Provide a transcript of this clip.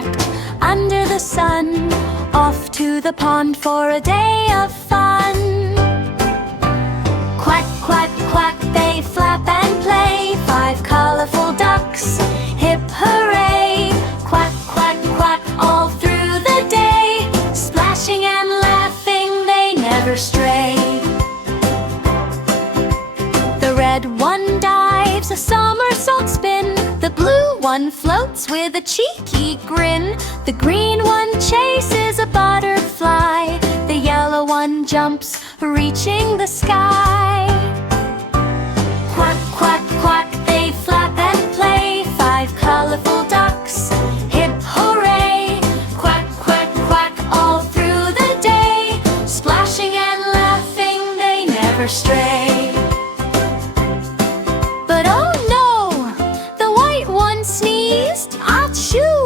quack under the sun, off to the pond for a day of fun. Quack, quack, quack, they flap and play, 5 colorful ducks, hip hooray! Quack, quack, quack, all through the day, splashing and laughing, they never stray. The red one dives a somersault spin, the blue one floats with a cheeky grin, the green one chases a butterfly, the yellow one jumps, reaching the sky. Quack, quack, quack, they flap and play, 5 colorful ducks, hip hooray! Quack, quack, quack, all through the day, splashing and laughing, they never stray. But oh no! The white one sneezed, achoo!